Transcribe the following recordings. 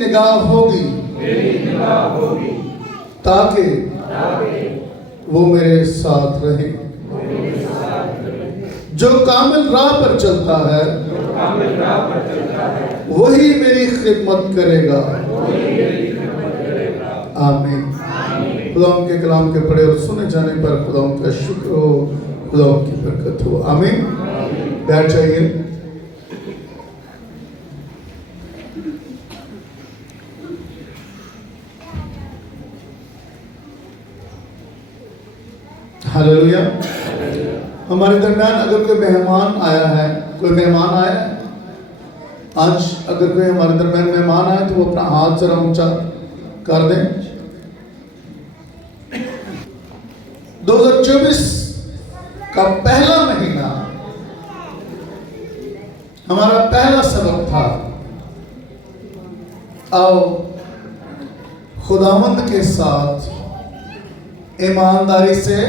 निगाह होगी ताकि वो मेरे साथ रहे। जो कामिल राह पर चलता है वही मेरी खिदमत करेगा। आमीन। खुदा के कलाम के पढ़े और सुने जाने पर खुदा का शुक्र हो, खुदा की बरकत हो। आमीन। बैठ जाइए। हालेलुया। हमारे दरम्यान अगर कोई मेहमान आया है, कोई मेहमान आया है आज, अगर कोई हमारे दरम्यान मेहमान आए तो वो अपना हाथ जरा ऊंचा कर दें। 2024 का पहला महीना हमारा पहला सबक था, आओ खुदावंद के साथ ईमानदारी से,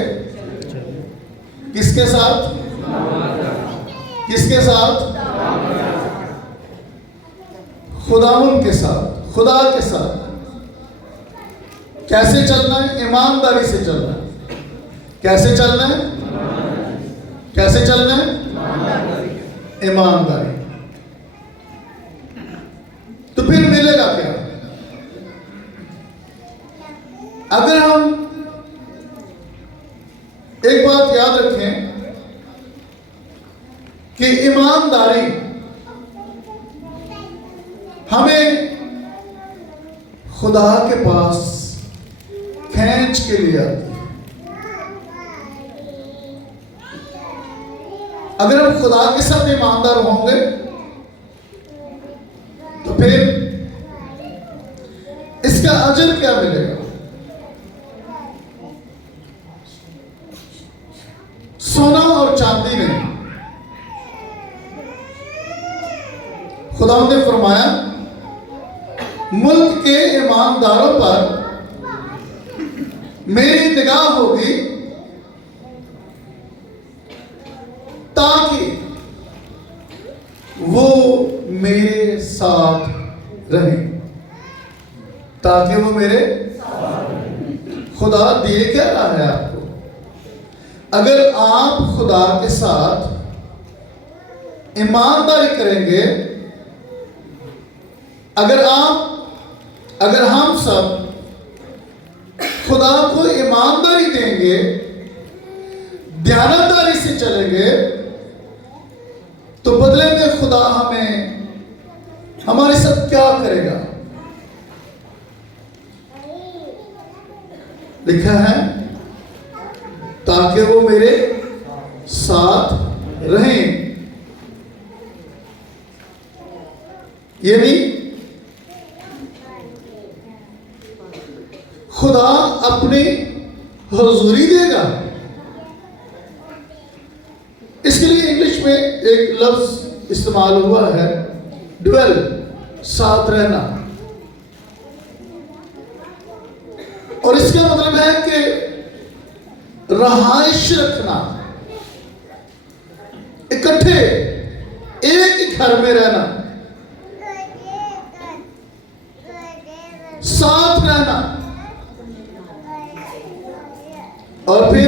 किसके साथ? किसके साथ? खुदावंद के साथ, खुदा के साथ। कैसे चलना है? ईमानदारी से चलना है। कैसे चलना है? कैसे चलना है? ईमानदारी। तो फिर मिलेगा क्या? अगर हम एक बात याद रखें कि ईमानदारी हमें खुदा के पास खींच के लिए आती है। अगर हम खुदा के साथ ईमानदार होंगे तो फिर इसका अजर क्या मिलेगा? सोना और चांदी नहीं। खुदा ने फरमाया मुल्क के ईमानदारों पर मेरी निगाह होगी ताकि वो मेरे साथ रहे। ताकि वो मेरे खुदा दिए क्या रहा है आपको? अगर आप खुदा के साथ ईमानदारी करेंगे, अगर हम सब खुदा को ईमानदारी देंगे, ध्यानदारी से चलेंगे, तो बदले में खुदा हमें हमारे साथ क्या करेगा? लिखा है ताकि वो मेरे साथ रहें। यानी खुदा अपनी हुजूरी देगा। इसके लिए इंग्लिश में एक लफ्ज इस्तेमाल हुआ है, ड्वेल, साथ रहना। और इसका मतलब है कि रहाइश रखना, इकट्ठे एक ही घर में रहना, साथ रहना। और फिर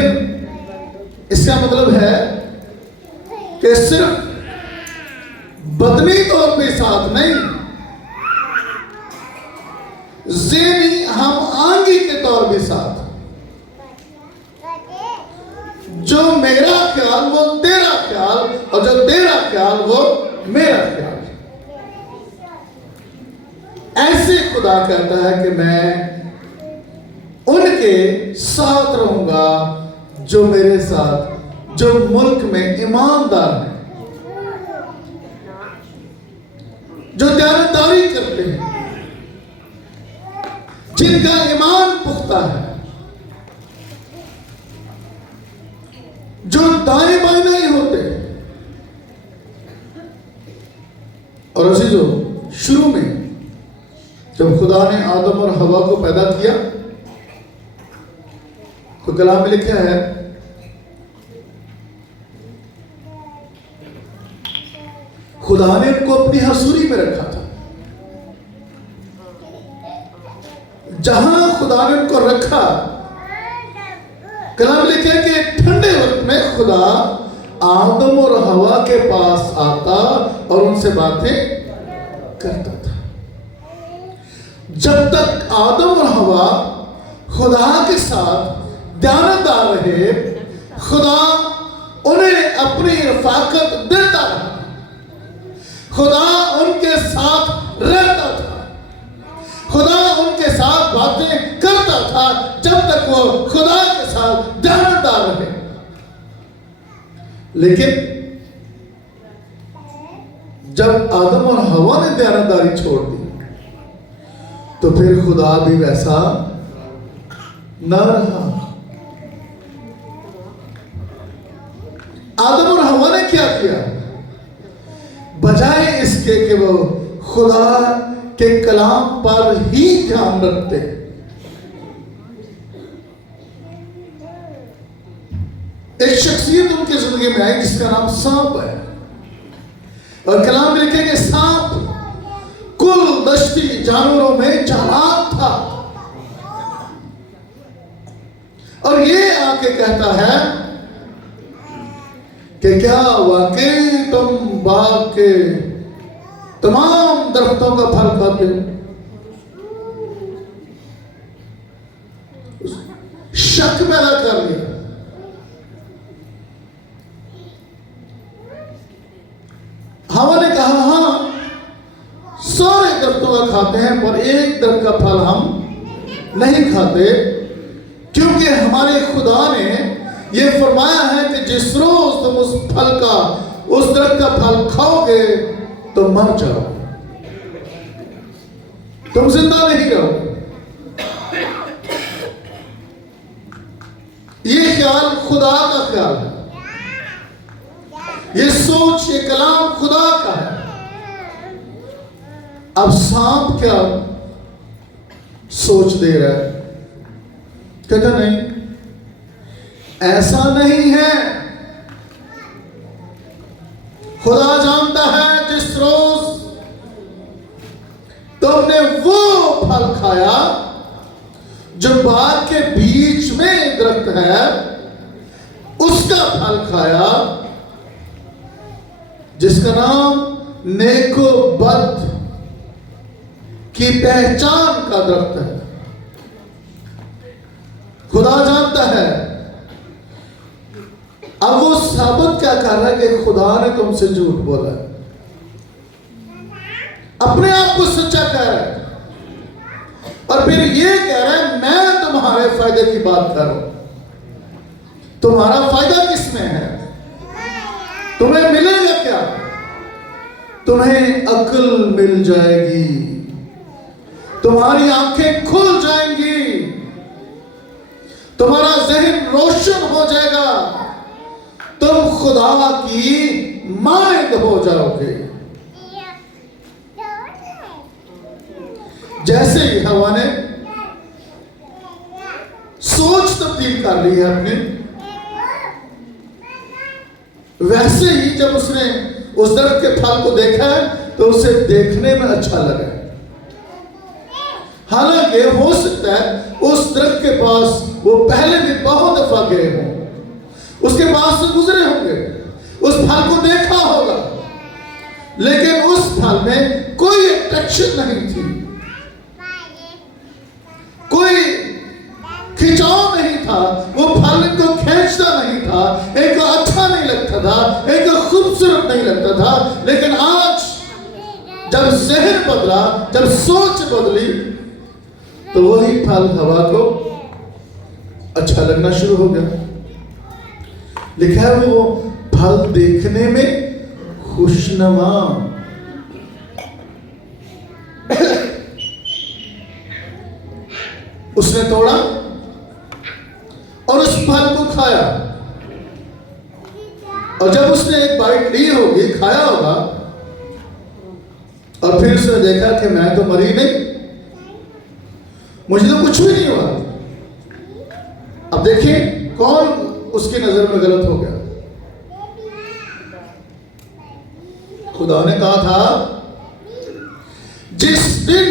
इसका मतलब है कि सिर्फ बदनी तौर पे साथ नहीं, ज़हनी हम आंगी के तौर पे साथ। जो मेरा ख्याल वो तेरा ख्याल, और जो तेरा ख्याल वो मेरा ख्याल। ऐसे खुदा कहता है कि मैं उनके साथ रहूंगा जो मेरे साथ, जो मुल्क में ईमानदार हैं, जो दयानतदारी करते हैं, जिनका ईमान पुख्ता है, जो दाएं बाएं नहीं होते। और अजीजों, शुरू में जब खुदा ने आदम और हवा को पैदा किया तो कलाम में लिखा है खुदा ने उनको अपनी हसूरी में रखा था। जहां खुदा ने उनको रखा, कलाम लिखे कि ठंडे वक्त में खुदा आदम और हवा के पास आता और उनसे बातें करता था। जब तक आदम और हवा खुदा के साथ ध्यानदार रहे, खुदा उन्हें अपनी रफाकत देता रहा, खुदा उनके साथ रहता था, खुदा उनके साथ बातें करता था, जब तक वो खुदा के साथ ध्यानदार रहे। लेकिन जब आदम और हवा ने ध्यानदारी छोड़ दी, तो फिर खुदा भी वैसा न रहा। आदम और हवा ने क्या किया? बजाय इसके कि वो खुदा के कलाम पर ही ध्यान रखते, एक शख्सियत उनकी जिंदगी में आई जिसका नाम सांप है। और कलाम में लिखे कि सांप कुल दश्ती जानवरों में चालाक था, और ये आके कहता है कि क्या वाकई तुम बाग के तमाम दरख्तों का फल खाते हो? शक पैदा कर लिया। हवा ने कहा हाँ, सारे दरख्तों का खाते हैं, पर एक दरख्त का फल हम नहीं खाते, क्योंकि हमारे खुदा ने यह फरमाया है कि जिस रोज तुम उस फल का, उस दरख्त का फल खाओगे तो मर जाओ, तुम जिंदा नहीं रहोगे। ये ख्याल खुदा का ख्याल है, ये सोच, ये कलाम खुदा का है। अब सांप क्या सोच दे रहा है? कहता नहीं, ऐसा नहीं है। खुदा जानता है जिस रोज तुमने वो फल खाया जो बाग के बीच में दरख्त है, उसका फल खाया, जिसका नाम नेको बद की पहचान का दरख्त है। खुदा जानता है। अब वो साबित क्या कर रहा है कि खुदा ने तुमसे झूठ बोला है, अपने आप को सच्चा कह रहा है, और फिर ये कह रहा है मैं तुम्हारे फायदे की बात कर रहा हूं। तुम्हारा फायदा किसमें है? तुम्हें मिलेगा क्या? तुम्हें अक्ल मिल जाएगी, तुम्हारी आंखें खुल जाएंगी, तुम्हारा जहन रोशन हो जाएगा, तुम खुदा की मानद हो जाओगे। जैसे ही हवा ने सोच तब्दील कर ली है अपनी, वैसे ही जब उसने उस दरख्त के फल को देखा है तो उसे देखने में अच्छा लगा। हालांकि हो सकता है उस दरख्त के पास वो पहले भी बहुत दफा गए हों, उसके पास से गुजरे होंगे, उस फल को देखा होगा, लेकिन उस फल में कोई अट्रैक्शन नहीं थी, कोई खिंचाव नहीं था, वो फल इनको खींचता नहीं था, एक अच्छा नहीं लगता था, एक खूबसूरत नहीं लगता था। लेकिन आज जब जहन बदला, जब सोच बदली, तो वही फल हवा को अच्छा लगना शुरू हो गया। लिखा है वो फल देखने में खुशनुमा। उसने तोड़ा और उस फल को खाया, और जब उसने एक बाइट ली होगी, खाया होगा, और फिर उसने देखा कि मैं तो मरी नहीं, मुझे तो कुछ भी नहीं हुआ। अब देखिए कौन उसकी नजर में गलत हो गया। खुदा ने कहा था जिस दिन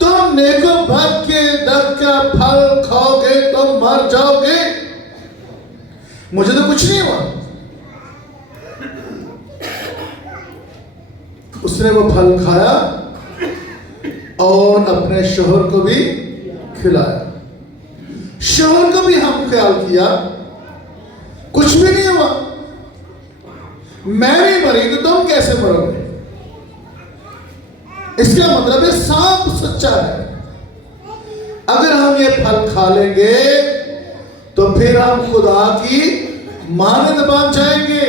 तुम तुम नेको भक्त के दर्द का फल खाओगे तो मर जाओगे, मुझे तो कुछ नहीं हुआ। उसने वो फल खाया और अपने शोहर को भी खिलाया। शोहर को भी हम ख्याल किया, कुछ भी नहीं हुआ। मैं नहीं मरी तो तुम कैसे मरोगे? इसका मतलब है सांप सच्चा है। अगर हम ये फल खा लेंगे तो फिर हम खुदा की मानद बन जाएंगे।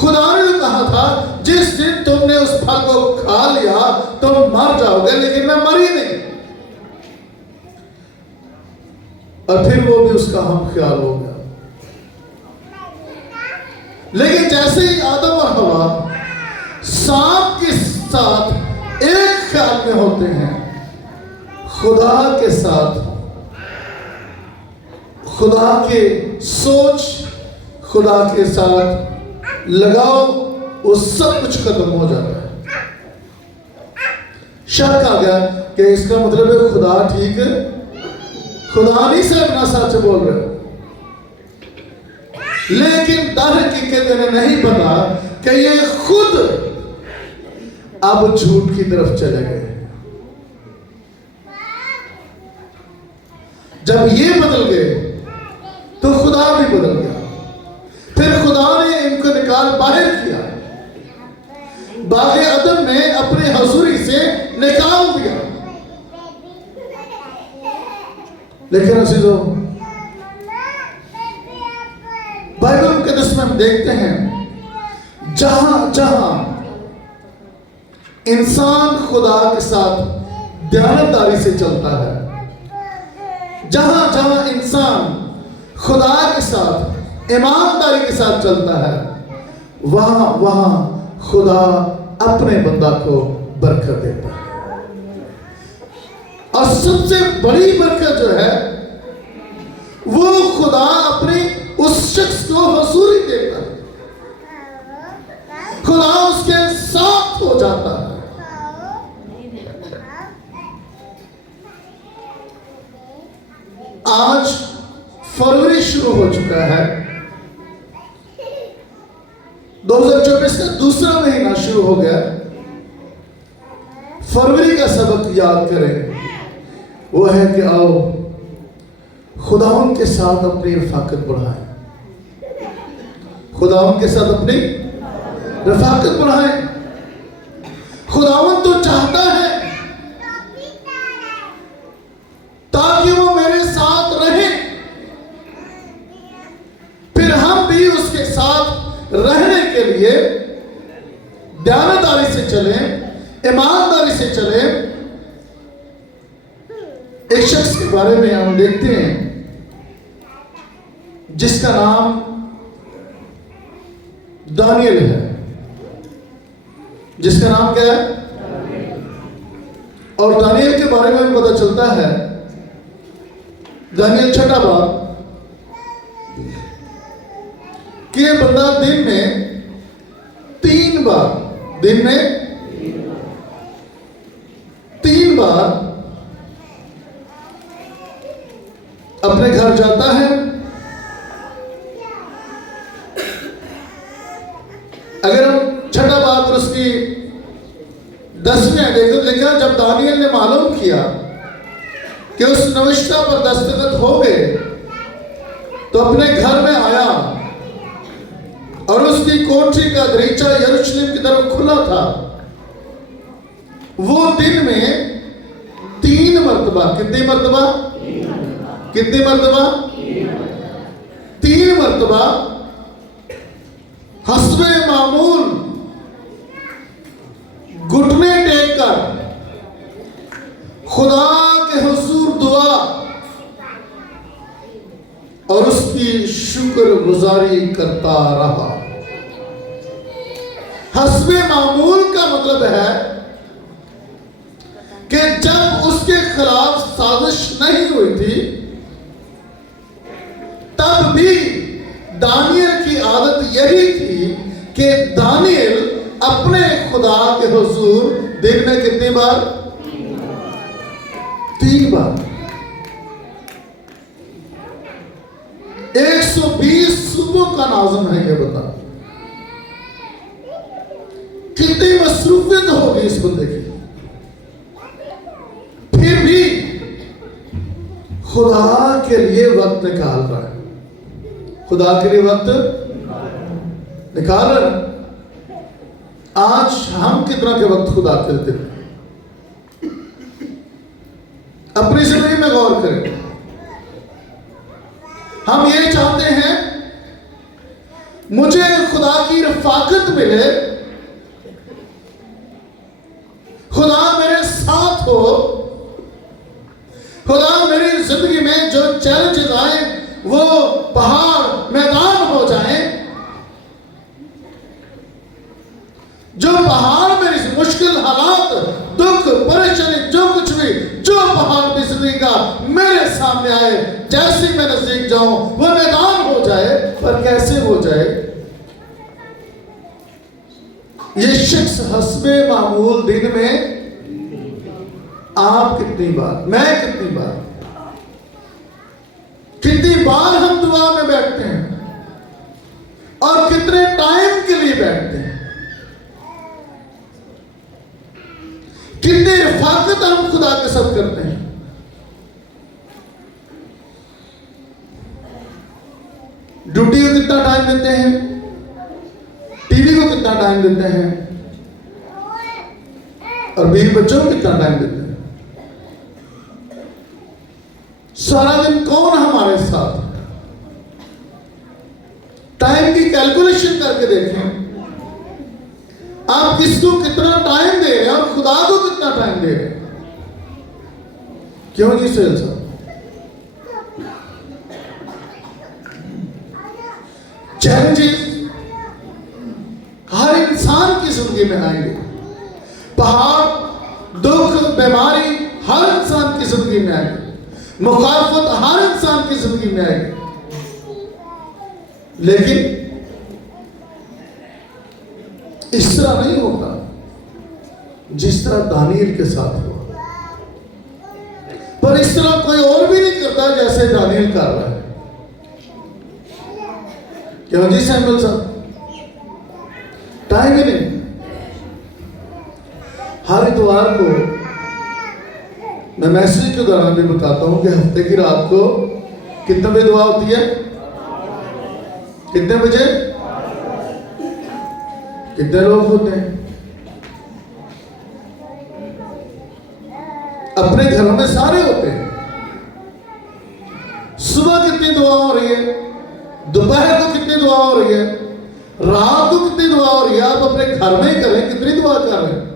खुदा ने तो कहा था जिस दिन तुमने उस फल को खा लिया तुम मर जाओगे, लेकिन मैं मरी नहीं। और फिर वो भी उसका हम ख्याल हो गया। लेकिन जैसे ही आदम और हवा सांप के साथ एक ख्याल में होते हैं, खुदा के साथ, खुदा के सोच, खुदा के साथ लगाओ, वो सब कुछ खत्म हो जाता है। शक आ गया कि इसका मतलब है खुदा ठीक है, खुदा नहीं से अपना सच बोल रहे। लेकिन दर हकीकत इन्हें नहीं पता कि ये खुद अब झूठ की तरफ चले गए। जब ये बदल गए तो खुदा भी बदल गया। फिर खुदा ने इनको निकाल बाहर किया, बागे अदम में अपने हजूरी से निकाल दिया। लेकिन अजीजों, बाइबल मुकद्दस में हम देखते हैं जहां जहां इंसान खुदा के साथ दयानतदारी से चलता है, जहां जहां इंसान खुदा के साथ ईमानदारी के साथ चलता है, वहां वहां खुदा अपने बंदा को बरकत देता है। और सबसे बड़ी बरकत जो है वो खुदा अपने उस शख्स को हसूरी देता है, खुदा उसके साथ हो जाता है। आज फरवरी शुरू हो चुका है, 2024 का दूसरा महीना शुरू हो गया। फरवरी का सबक याद करें, वो है कि आओ खुदावन के साथ अपनी रफाकत बढ़ाएं, खुदावन के साथ अपनी रफाकत बढ़ाएं। खुदावन तो चाहता है ताकि वो मेरे साथ रहे, फिर हम भी उसके साथ रहने के लिए दयानतदारी से चलें, ईमानदारी से चलें। एक शख्स के बारे में हम देखते हैं जिसका नाम दानियल है। जिसका नाम क्या है? और दानियल के बारे में पता चलता है, दानियल छठा बाब, कि ये बंदा दिन में 3 बार अपने घर जाता है। अगर हम छठा बात और उसकी 10वीं देखें तो लिखा, जब दानियल ने मालूम किया कि उस नविश्ता पर दस्तखत हो गए तो अपने घर में आया और उसकी कोठरी का दरीचा यरूशलेम की तरफ खुला था। वो दिन में 3 मरतबा, कितनी मरतबा? 3 मरतबा हस्बे मामूल घुटने टेक कर खुदा के हुजूर दुआ और उसकी शुक्रगुजारी करता रहा। हस्बे मामूल का मतलब है कि जब उसके खिलाफ साजिश नहीं हुई थी तब भी दानियल की आदत यही थी कि दानियल अपने खुदा के हुजूर दिन में कितनी बार? 3 बार 120 सुबह का नाज़म है। ये बता कितनी मसरूफियत होगी इस बंदे की, फिर भी खुदा के लिए वक्त निकाल रहा है। खुदा के लिए वक्त निकाल रहा है। आज हम कितना के वक्त खुदा के लिए देते हैं? अपनी जिंदगी में गौर करें। हम ये चाहते हैं मुझे खुदा की रफाकत मिले, खुदा मेरे साथ हो, खुदा मेरी जिंदगी में जो चैलेंजेस आए वो पहाड़ मैदान हो जाए, जो पहाड़ मेरी मुश्किल हालात, दुख, परेशानी, जो कुछ भी, जो पहाड़ भी जिंदगी का मेरे सामने आए, जैसे मैं नजदीक जाऊं वो मैदान हो जाए। पर कैसे हो जाए? ये शख्स हस्बे मामूल दिन में आप कितनी बार, मैं कितनी बार हम दुआ में बैठते हैं और कितने टाइम के लिए बैठते हैं, कितनी रफाकत हम खुदा के साथ करते हैं। ड्यूटी को कितना टाइम देते हैं, टीवी को कितना टाइम देते हैं, और बीवी बच्चों को कितना टाइम देते हैं। सारा दिन कौन हमारे साथ? टाइम की कैलकुलेशन करके देखें, आप किसको कितना टाइम दे रहे हैं और खुदा को कितना टाइम दे रहे हैं। क्यों जी सुहेल साहब? चैलेंजेस हर इंसान की जिंदगी में आएंगे, पहाड़, दुख, बीमारी हर इंसान की जिंदगी में आएगी, मुखालफत हर इंसान की जिंदगी में आएगी। लेकिन इस तरह नहीं होता जिस तरह दानियल के साथ हुआ, पर इस तरह कोई और भी नहीं करता जैसे दानियल कर रहा है। क्यों जी सैमुअल साहब? टाइम ही नहीं। हर इतवार को मैं मैसेज के दौरान भी बताता हूं कि हफ्ते की रात को कितने बजे दुआ होती है? कितने बजे? कितने लोग होते हैं? अपने घरों में सारे होते हैं। सुबह कितनी दुआ हो रही है, दोपहर को कितनी दुआ हो रही है, रात को कितनी दुआ हो रही है। आप अपने घर में ही करें, कितनी दुआ कर रहे हैं।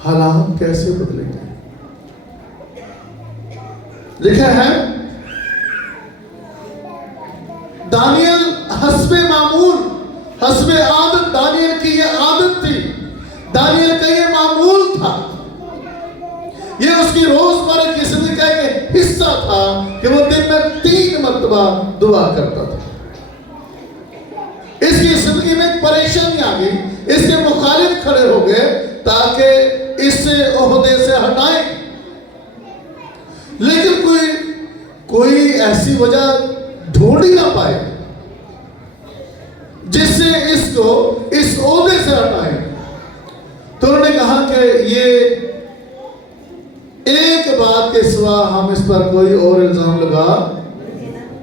हालात कैसे बदलेंगे? लिखा है दानियल हस्बे मामूल, हस्बे आदत, दानियल की ये आदत थी, दानियल का ये मामूल था, ये उसकी रोजमर्रा की जिंदगी का एक हिस्सा था कि वो दिन में 3 मरतबा दुआ करता था। इसकी जिंदगी में परेशानी आ गई, इसके मुखालिफ खड़े हो गए ताकि इससे ओहदे से हटाए, लेकिन कोई ऐसी वजह ढूंढ ही ना पाए जिससे इसको इस ओहदे से हटाए। तो उन्होंने कहा कि ये एक बात के सिवा हम इस पर कोई और इल्जाम लगा,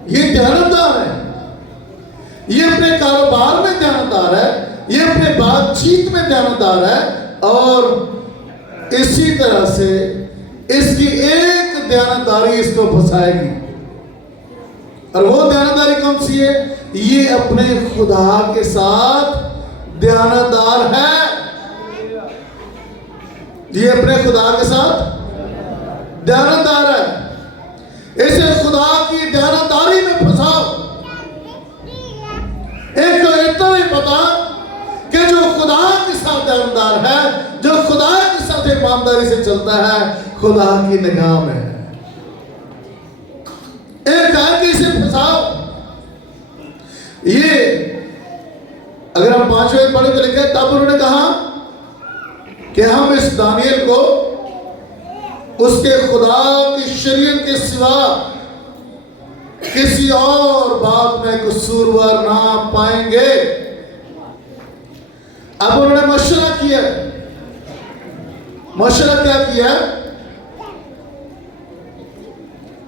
ये ध्यानदार है, ये अपने कारोबार में ध्यानदार है, ये अपने बातचीत में ध्यानदार है, और इसी तरह से इसकी एक ध्यानदारी इसको फंसाएगी। और वो ध्यानदारी कौन सी है? ये अपने खुदा के साथ ध्यानदार है, ये अपने खुदा के साथ ध्यानदार है। इसे खुदा की ध्यानदारी में फंसाओ। एक तो इतना ही पता कि जो खुदा के साथ ध्यानदार है, जो खुदा के साथ ईमानदारी से चलता है, खुदा की निगाह में है। एक है कि इसे फंसाओ। ये अगर हम 5वें पढ़े तो लिखे, तब उन्होंने कहा कि हम इस दानियल को उसके खुदा की शरीयत के सिवा किसी और बात में कसूरवार ना पाएंगे। अब उन्होंने मशवरा किया। मशवरा क्या किया?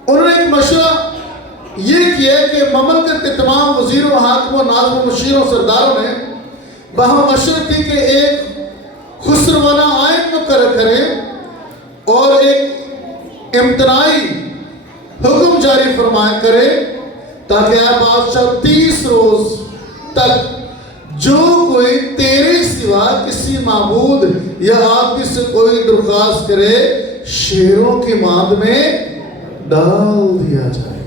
उन्होंने एक मशवरा ये किया कि ममलकत के तमाम वजीरों, हाकिमों, नाज़िमों, मुशीरों, सरदारों ने वहां मशवरा की कि एक खुसरवाना आइन मुकर्रर करें और एक इम्तनाई हुक्म जारी फरमाया करे ताकि आप बादशाह 30 रोज तक जो कोई तेरे सिवा किसी माबूद या आदमी से कोई दरख्वास्त करे शेरों की मांद में डाल दिया जाए।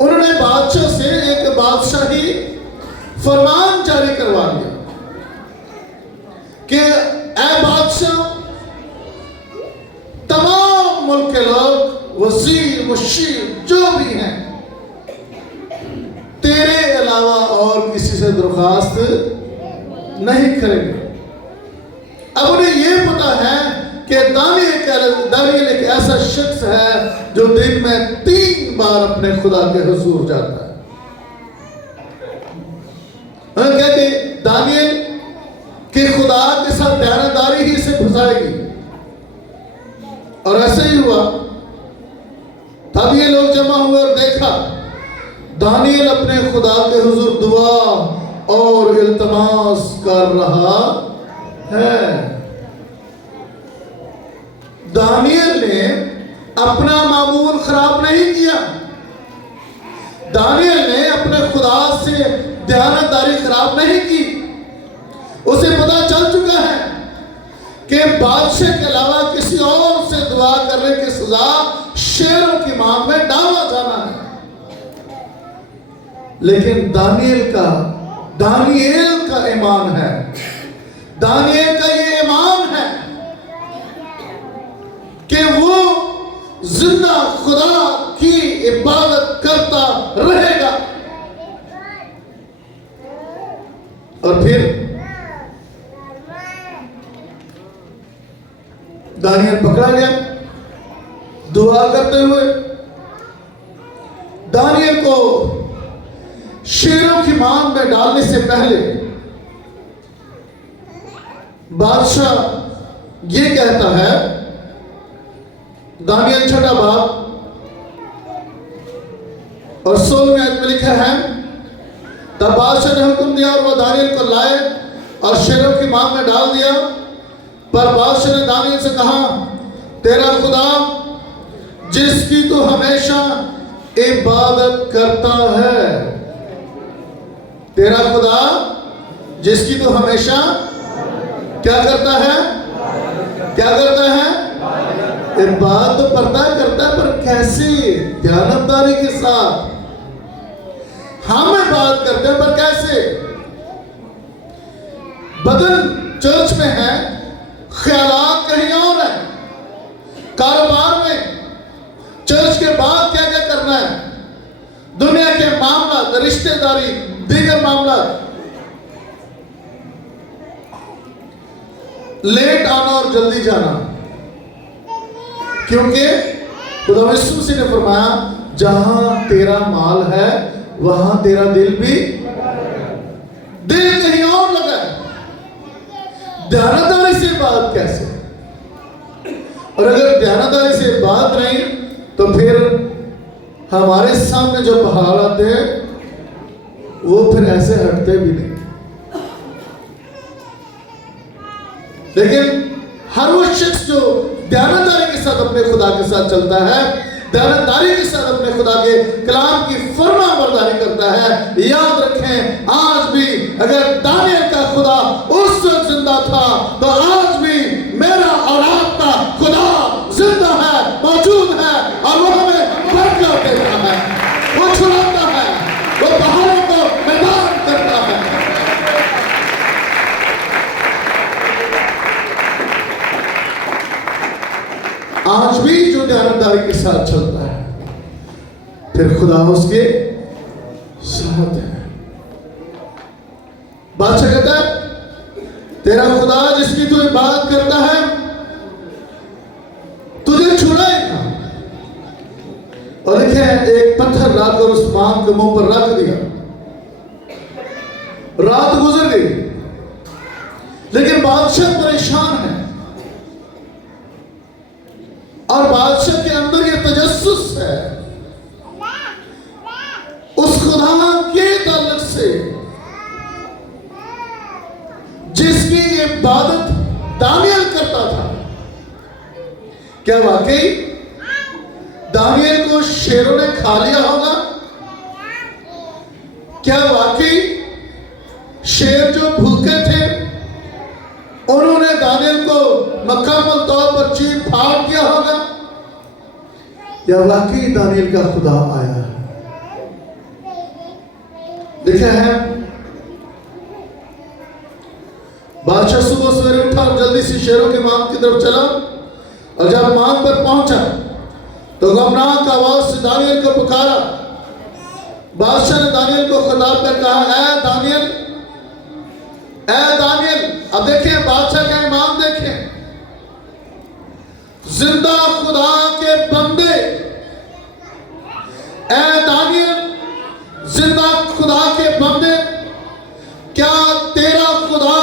उन्होंने बादशाह से एक बादशाही फरमान जारी करवा दिया कि ऐ बादशाह, तमाम मुल्क के लोग, वजीर, मुशीर जो भी हैं, तेरे अलावा और किसी से दरख्वास्त नहीं करेंगे। अब उन्हें यह पता है कि दानियल एक ऐसा शख्स है जो दिन में 3 बार अपने खुदा के हुजूर जाता है। कहते दानियल के खुदा के साथ दयानतदारी ही इसे फंसाएगी। और ऐसे ही हुआ। तब ये लोग जमा हुए और देखा दानियल अपने खुदा के हुजूर दुआ और इल्तमास कर रहा है। दानियल ने अपना मामूल खराब नहीं किया। दानियल ने अपने खुदा से दयानतदारी खराब नहीं की। उसे पता चल चुका है कि बादशाह के अलावा किसी और से दुआ करने की सजा शेरों की मांग में डाला जाना है। लेकिन दानियल का ईमान है। दानियल का ये ईमान है कि वो जिंदा खुदा की इबादत करता रहेगा। और फिर दानियल पकड़ा गया दुआ करते हुए। दानियल को शेरों की मांग में डालने से पहले बादशाह ये कहता है, दानियल 6 बाब और 16वें आयत में लिखा है, तब बादशाह ने हुक्म दिया और वह दानियल को लाए और शेरों की मांग में डाल दिया। पर बादशाह ने दानियल से कहा, तेरा खुदा जिसकी तू हमेशा इबादत करता है, तेरा खुदा जिसकी तू हमेशा क्या करता है? क्या करता है? इबादत तो करता है, पर कैसे? ध्यानदारी के साथ। हम इबादत करते हैं पर कैसे? बदन चर्च में है, ख्यालात कहीं और है। कारोबार में चर्च के बाद क्या क्या करना है, दुनिया के मामला, रिश्तेदारी, दीगर मामला, लेट आना और जल्दी जाना। क्योंकि खुदा यीशु मसीह ने फरमाया, जहां तेरा माल है वहां तेरा दिल भी, दिल कहीं और लगा है। ध्यानदारी से बात कैसे? और अगर ध्यानदारी से बात नहीं तो फिर हमारे सामने जो बहाल आते हैं वो फिर ऐसे हटते भी नहीं। लेकिन हर वो शख्स जो ध्यानदारी के साथ अपने खुदा के साथ चलता है, ध्यानदारी के साथ अपने खुदा के कलाम की फरमाबरदारी करता है, याद रखें आज भी अगर दानियल का खुदा उस वक्त जिंदा था तो आज भी मेरा और आपका खुदा जिंदा है, मौजूद है और वो हमें बरकत देता है, वो छुड़ाता है, वो पहाड़ों को मैदान करता है। आज भी जो ध्यानदारी के साथ चलता है फिर खुदा उसके साथ है। बादशाह कहता है, तेरा खुदा जिसकी तू इबादत करता है एक पत्थर लाकर उस मां के मुंह पर रख दिया। रात गुजर गई, लेकिन बादशाह परेशान है और बादशाह के अंदर ये तजस्सुस है उस खुदा के ताल्लुक से जिसकी इबादत दानियल करता था। क्या वाकई दानियल को शेरों ने खा लिया होगा? क्या वाकई शेर जो भूखे थे उन्होंने दानियल को मुकम्मल तौर पर चीर फाड़ किया होगा? या वाकई दानियल का खुदा आया है? देखा है, बादशाह सुबह सवेरे उठा और जल्दी से शेरों के मांग की तरफ चला और जब मांग पर पहुंचा तो गमनाक आवाज से दानियल को पुकारा। बादशाह ने दानियल को खिताब कर कहा, ऐ दानियल, ऐ दानियल। अब देखें बादशाह का ईमान देखें, जिंदा खुदा के बंदे, ऐ दानियल, जिंदा खुदा के बंदे, क्या तेरा खुदा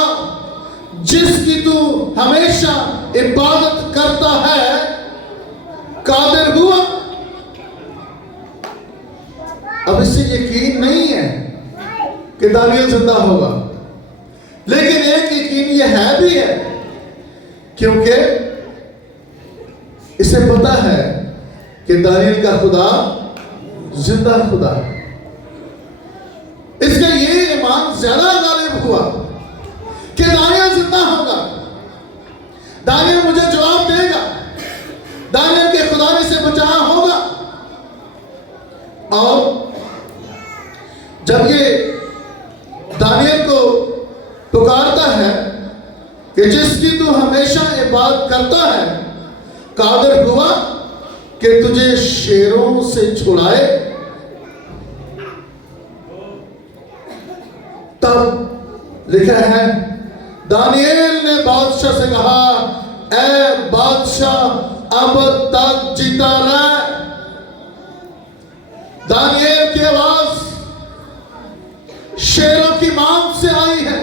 जिसकी तू हमेशा इबादत करता है कादिर हुआ? अब इससे यकीन नहीं है कि दानियल जिंदा होगा, लेकिन एक यकीन यह है भी है क्योंकि इसे पता है कि दानियल का खुदा जिंदा खुदा है। इसका ये ईमान ज्यादा गालिब हुआ कि दानियल जिंदा होगा, दानियल मुझे जवाब देगा, दानियल के खुदा ने इसे बचाया होगा। और जब ये दानियल को पुकारता है कि जिसकी तू हमेशा इबादत करता है कादिर हुआ कि तुझे शेरों से छुड़ाए, तब लिखा है दानियल ने बादशाह से कहा, ऐ बादशाह अब तक जीता रह। दानियल की आवाज शेरों की मांग से आई है,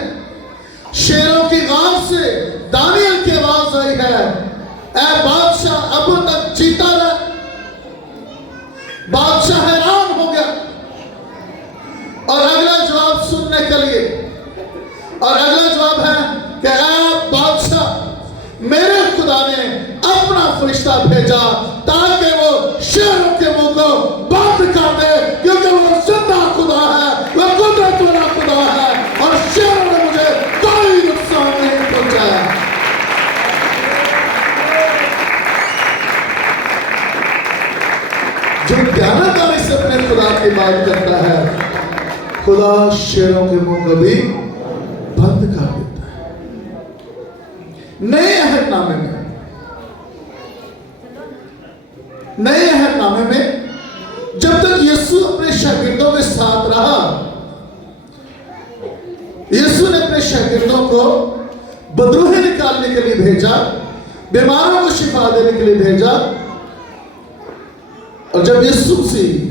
शेरों की गांव से दानियल की आवाज आई है, ऐ बादशाह अब तक जीता रह। बादशाह हैरान हो गया और अगला जवाब सुनने के लिए, और अगला जवाब है कि ऐ बादशाह, मेरे खुदा ने अपना फरिश्ता भेजा ताकि वो शेरों के मुंह को बंद कर दे, क्योंकि वो जिंदा खुदा है, वो कुदरत वाला खुदा है और शेरों ने मुझे कोई नुकसान नहीं पहुंचाया। जो ज्ञानकारी से अपने खुदा की बात करता है, खुदा शेरों के मुंह को भी बंद कर देता है। नए अहदनामे में, नए अहदनामे में जब तक यीशु अपने शागिर्दों के साथ रहा, यीशु ने अपने शागिर्दों को बदरूहें निकालने के लिए भेजा, बीमारों को शिफा देने के लिए भेजा। और जब यीशु मसीह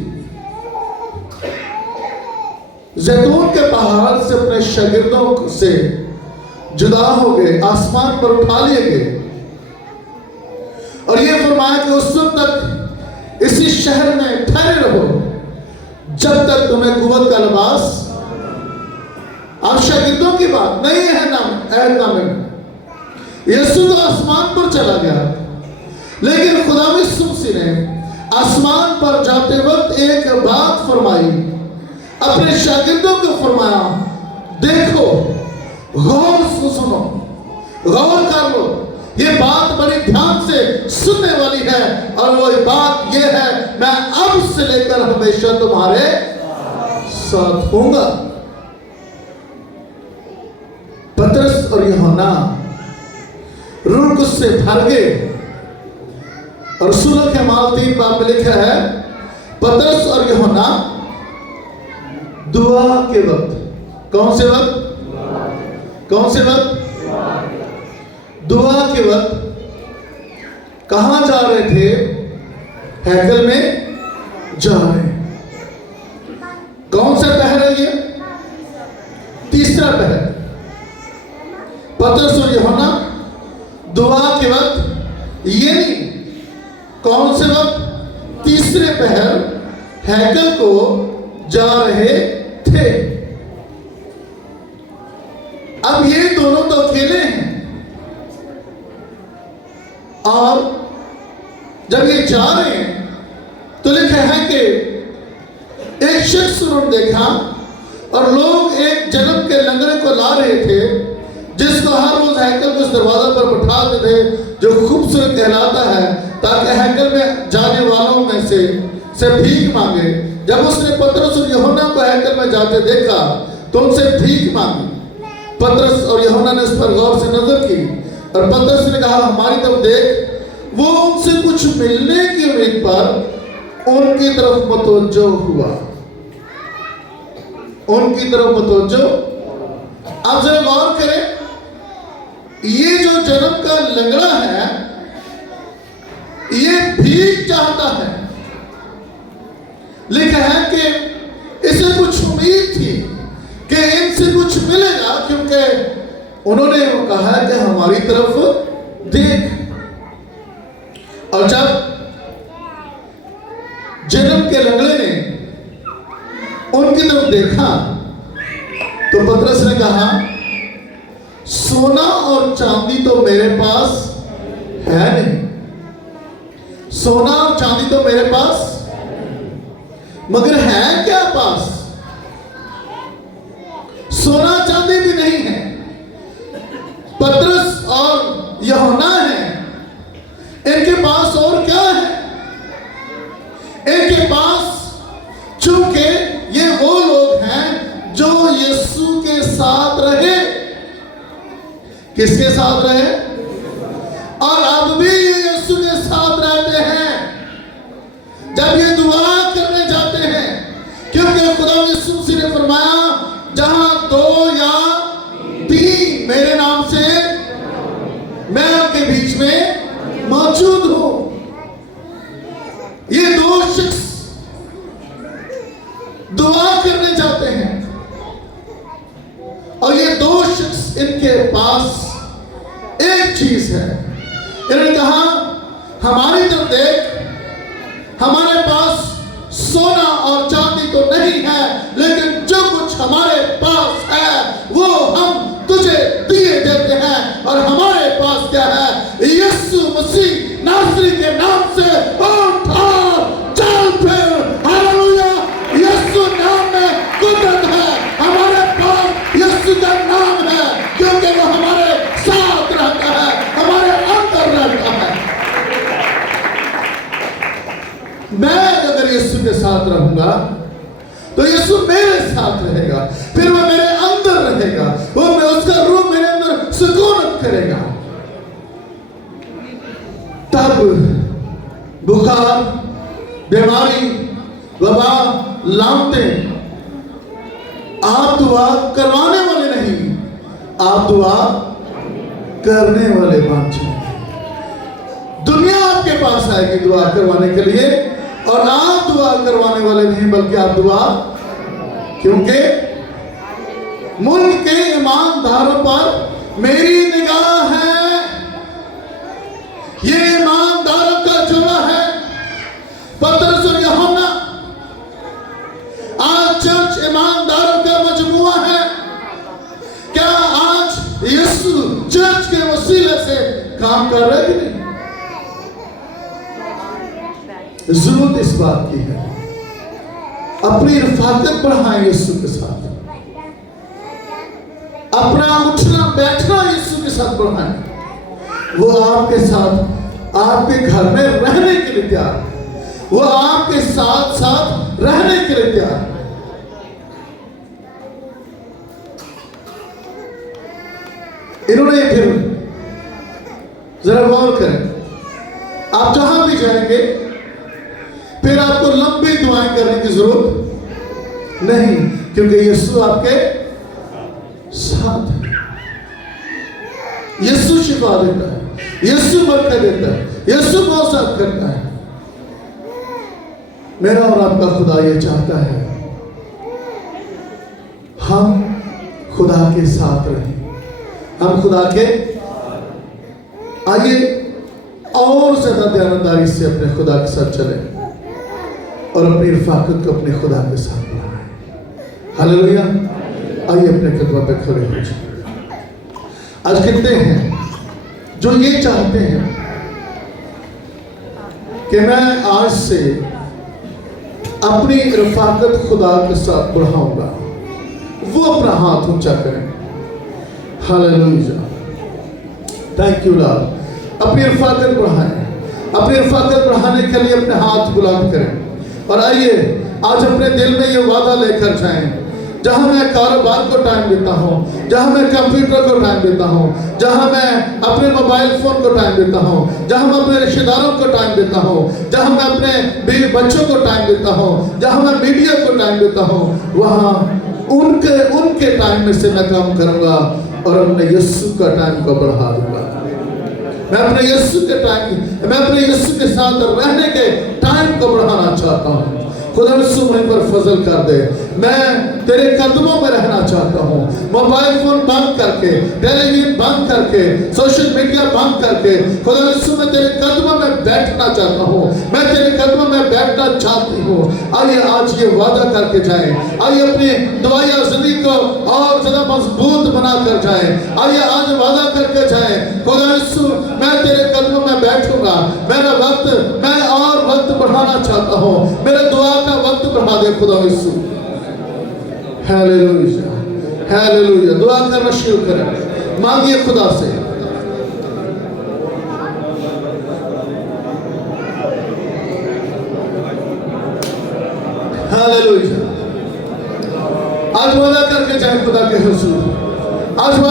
जैतून के पहाड़ से अपने शागिर्दों से जुदा हो गए, आसमान पर उठा लिए गए और ये फरमाया कि उस वक्त तक इसी शहर में ठहरे रहो जब तक तुम्हें कुव्वत का लिबास। अब शागिर्दों की बात नहीं है अहदनामे में, यीशु तो आसमान पर चला गया, लेकिन खुदा यीशु मसीह ने आसमान पर जाते वक्त एक बात फरमाई, अपने शागिर्दों को फरमाया, देखो, गौर से सुनो, गौर कर लो, ये बात बड़ी ध्यान से सुनने वाली है और वो बात ये है, मैं अब से लेकर हमेशा तुम्हारे साथ हूंगा। पतरस और यूहन्ना रूह से भर गए और सूरह के माल 3 बाब में लिखा है, पतरस और यूहन्ना दुआ के वक्त, कौन से वक्त, कौन से वक्त, दुआ के वक्त कहां जा रहे थे? हैकल में जा रहे हैं। कौन सा पहर है ये? तीसरा पहर। पतरस और यूहन्ना दुआ के वक्त, ये नहीं, कौन से वक्त? तीसरे पहर हैकल को जा रहे थे। अब ये दोनों तो अकेले हैं, और जब ये जा रहे हैं तो लिखा है कि एक शख्स उन्होंने देखा और लोग एक जन्म के लंगड़े को ला रहे थे, जिसको हर रोज हैकल को उस दरवाजा पर बिठाते थे जो खूबसूरत कहलाता है, ताकि हैकल में जाने वालों में से भीख मांगे। जब उसने पतरस और यूहन्ना को हैकल में जाते देखा तो उनसे भीख मांगी। पतरस और यूहन्ना ने उस पर गौर से नजर की और पतरस ने कहा, हमारी तरफ देख। वो उनसे कुछ मिलने की उम्मीद पर उनकी तरफ मतवज्जो हुआ, उनकी तरफ मतवज्जो। आप जरा गौर करें, ये जो जन्म का लंगड़ा है ये भीख चाहता है। लिखा है कि इसे कुछ उम्मीद थी कि इनसे कुछ मिलेगा, क्योंकि उन्होंने कहा कि हमारी तरफ देख। और जब जन्म के लंगड़े ने उनकी तरफ देखा तो पतरस ने कहा, सोना और चांदी तो मेरे पास है नहीं, सोना और चांदी तो मेरे पास, मगर है क्या पास? सोना चांदी भी नहीं है। पतरस और यूहन्ना है, इनके पास और क्या है? इनके पास, चूंकि ये वो लोग हैं जो यीशु के साथ रहे। किसके साथ रहे? और अब भी ये यीशु के साथ रहते हैं जब ये दुआ करने जाते हैं, क्योंकि खुदा यीशु मसीह ने फरमाया, जहां दो या तीन मेरे नाम से, मैं उनके बीच में मौजूद हूं। ये दो शख्स दुआ करने जाते हैं और ये दो शख्स, इनके पास एक चीज है। इन्होंने कहा, हमारी तरफ देख, हमारे पास सोना और चांदी तो नहीं है, लेकिन जो कुछ हमारे पास है वो हम तुझे दिए देते हैं। और हमारे पास क्या है? यीशु मसीह नासरी के नाम से उठ और चल फिर। हालेलुया! यीशु नाम में कुदरत है। हमारे पास यीशु का नाम है, क्योंकि वो हमारे साथ रहता है, हमारे अंदर रहता है। मैं अगर यीशु के साथ रहूंगा तो यीशु मेरे साथ रहेगा, फिर वो मेरे अंदर रहेगा, वो मैं उसका रूह मेरे अंदर सुकून करेगा। तब बुखार, बीमारी, वबा, लानते, आप दुआ करवाने वाले नहीं, आप दुआ करने वाले बन जाए। दुनिया आपके पास आएगी दुआ करवाने के लिए, और आप दुआ करवाने वाले नहीं, बल्कि आप दुआ, क्योंकि मुल्क के ईमानदारों पर मेरी निगाह है। ये ईमानदारों का जोड़ा है, पतरस और यूहन्ना। आज चर्च ईमानदारों का मजमुआ है। क्या आज यीशु चर्च के वसीले से काम कर रहे हैं? जरूरत इस बात की है, अपनी रफाकत बढ़ाएं यीशु के साथ, अपना उठना बैठना यीशु के साथ बढ़ाएं। वो आपके साथ, आपके घर में रहने के लिए तैयार है, वो आपके साथ साथ रहने के लिए तैयार है। इन्होंने फिर जरा गौर करें, आप जहां भी जाएंगे फिर आपको लंबी दुआएं करने की जरूरत नहीं, क्योंकि यीशु आपके साथ है। यीशु शिफा देता है, यीशु बरकत देता है, यीशु मौसम करता है। मेरा और आपका खुदा ये चाहता है हम खुदा के साथ रहें, हम खुदा के आइए और ज्यादा ध्यानदारी से अपने खुदा के साथ चले और अपनी रफाकत को अपने खुदा के साथ बढ़ाएं। हालेलुया। आइए अपने कदमों पे खड़े हो जाए। आज कितने हैं जो ये चाहते हैं कि मैं आज से अपनी रफाकत खुदा के साथ बढ़ाऊंगा, वो अपना हाथ ऊंचा करें। हालेलुया। Thank you Lord. अपनी रफाकत बढ़ाएं, अपनी रफाकत बढ़ाने के लिए अपने हाथ बुलंद करें और आइए आज अपने दिल में ये वादा लेकर जाएं, जहां मैं कारोबार को टाइम देता हूं, जहां मैं कंप्यूटर को टाइम देता हूं, जहां मैं अपने मोबाइल फोन को टाइम देता हूं, जहां मैं अपने रिश्तेदारों को टाइम देता हूं, जहां मैं अपने बीवी बच्चों को टाइम देता हूं, जहां मैं मीडिया को टाइम देता हूं, वहां उनके टाइम में से मैं काम करूंगा और अपने यीशु का टाइम को बढ़ा दूंगा। मैं अपने यीशु के साथ रहने के टाइम को बढ़ाना चाहता हूँ। खुदा यीशु मुझ पर फजल कर दे। मैं तेरे कदमों में रहना चाहता हूँ। मोबाइल फोन बंद करके, टेलीविजन बंद करके, सोशल मीडिया बंद करके खुदा यीशु मैं तेरे कदमों में बैठना चाहता हूँ। मैं तेरे कदमों में बैठना चाहती हूँ। आइए आज ये वादा करके जाएं। आइए अपनी दुआया जिंदगी को और ज्यादा मजबूत बना कर जाएं। आइए आज वादा करके जाएं, खुदा यीशु मैं तेरे कदमों में बैठूंगा। मेरा वक्त मैं और वक्त बढ़ाना चाहता हूँ। मेरे दुआ का वक्त बढ़ा दे खुदा यीशु। Hallelujah, hallelujah. दुआ करना शुरू करें, मांगिए खुदा से। हालेलुया। आज वादा करके जाए खुदा के हुजूर। आज